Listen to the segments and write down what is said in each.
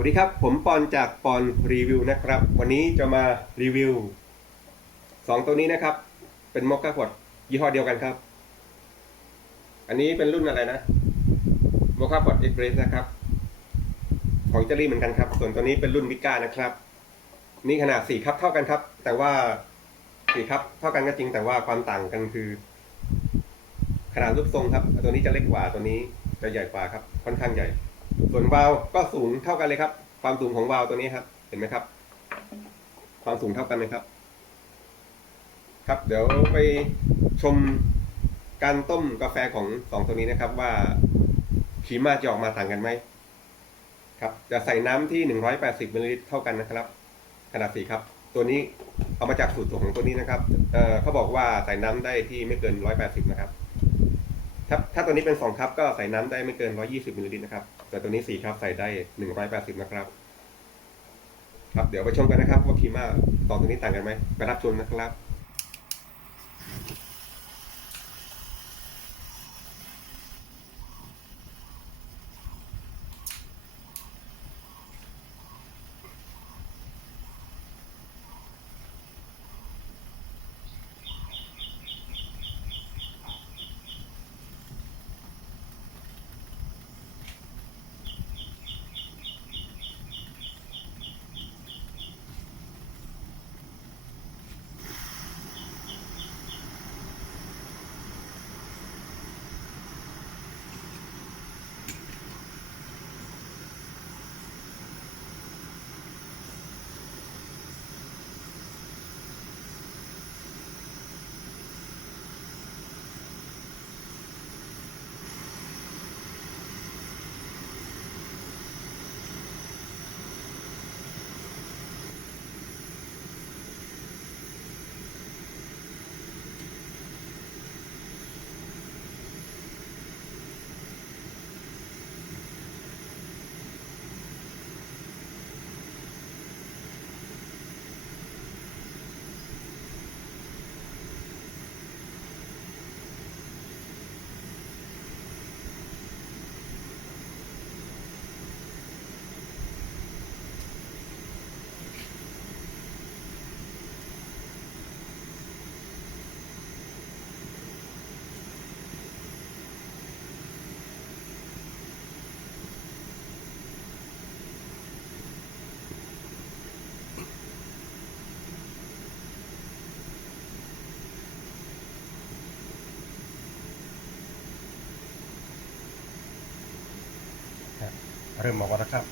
วัสดีครับ ผมปอนจากปอนรีวิวนะครับ วันนี้จะมารีวิวสองตัวนี้นะครับ เป็นมอคคาพอดยี่ห้อเดียวกันครับ อันนี้เป็นรุ่นอะไรนะมอคคาพอดเอ็กเพรสนะครับ ของอิตาลีเหมือนกันครับ ส่วนตัวนี้เป็นรุ่นวิก้านะครับ นี่ขนาดสี่คัพเท่ากันครับ แต่ว่าสี่คัพเท่ากันก็จริงแต่ว่าความต่างกันคือ ขนาดรูปทรงครับ ตัวนี้จะเล็กกว่าตัวนี้จะใหญ่กว่าครับ ค่อนข้างใหญ่ ส่วนวาล์วก็สูงเท่ากันเลยครับ ความสูงของวาล์วตัวนี้ครับ เห็นไหมครับ ความสูงเท่ากันเลยครับ ครับเดี๋ยวไปชมการต้มกาแฟของสองตัวนี้นะครับ ว่าขีมาจะออกมาต่างกันไหมครับ จะใส่น้ำที่หนึ่งร้อยแปดสิบมิลลิลิตรเท่ากันนะครับ ขนาดสี่ครับ ตัวนี้เอามาจากสูตรของตัวนี้นะครับ เอ่อเขาบอกว่าใส่น้ำได้ที่ไม่เกินร้อยแปดสิบนะครับ ถ้าถ้าตัวนี้เป็นสองคัพก็ใส่น้ำได้ไม่เกิน 120มิลลิลิตรนะครับ แต่ตัวนี้สี่คัพใส่ได้ 180 นะครับ ครับ เดี๋ยวไปชมกันนะครับว่าคีมาสองตัวนี้ต่างกันไหมไปรับชมนะครับ เริ่มออกมาแล้วครับ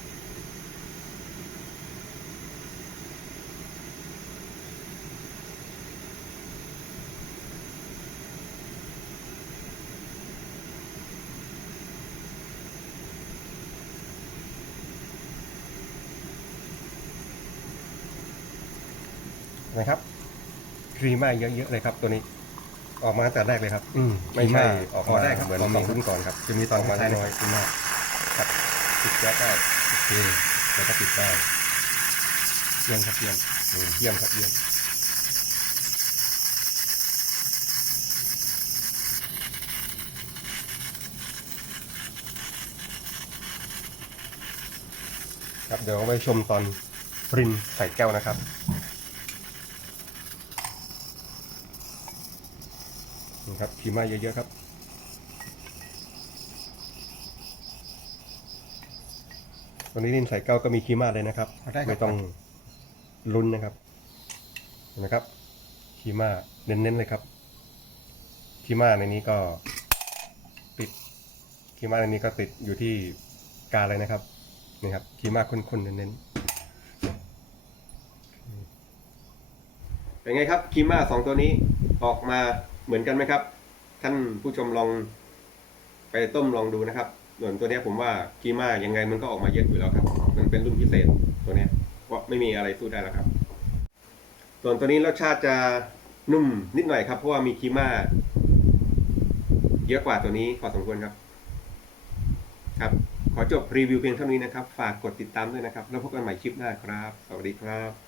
นะครับครีม่าเยอะๆเลยครับตัวนี้ ออกมาตั้งแต่แรกเลยครับ อืมไม่ใช่ออกพอมาได้ครับเหมือนพอมีสองรุ่นก่อนครับจะมีตอนออกมาท้ายๆน้อยครีม่าครับ ติดแก๊สได้โอเคแล้วก็ปิดได้เยี่ยมครับเยี่ยมเยี่ยมครับเยี่ยมครับเดี๋ยวไปชมตอนรินใส่แก้วนะครับนี่ครับขีมาเยอะๆครับ ตัวนี้ดินใส่แก้วก็มีขีมาเลยนะครับเอาได้ครับ ไม่ต้องลุ้นนะครับเห็นไหมครับขีมาเน้นๆเลยครับขีมาในนี้ก็ติดขีมาในนี้ก็ติดอยู่ที่กาเลยนะครับนี่ครับขีมาข้นๆเน้นๆเป็นไงครับขีมาสองตัวนี้ออกมาเหมือนกันไหมครับ ท่านผู้ชมลองไปต้มลองดูนะครับ ส่วนตัวเนี้ยผมว่าคีมายังไงมันก็ออกมาเยอะอยู่แล้วครับ มันเป็นรุ่นพิเศษตัวเนี้ยเพราะไม่มีอะไรสู้ได้แล้วครับ ส่วนตัวนี้รสชาติจะนุ่มนิดหน่อยครับ เพราะว่ามีคีมาเยอะกว่าตัวนี้พอสมควรครับ ครับ ขอจบรีวิวเพียงเท่านี้นะครับ ฝากกดติดตามด้วยนะครับ แล้วพบกันใหม่คลิปหน้าครับ สวัสดีครับ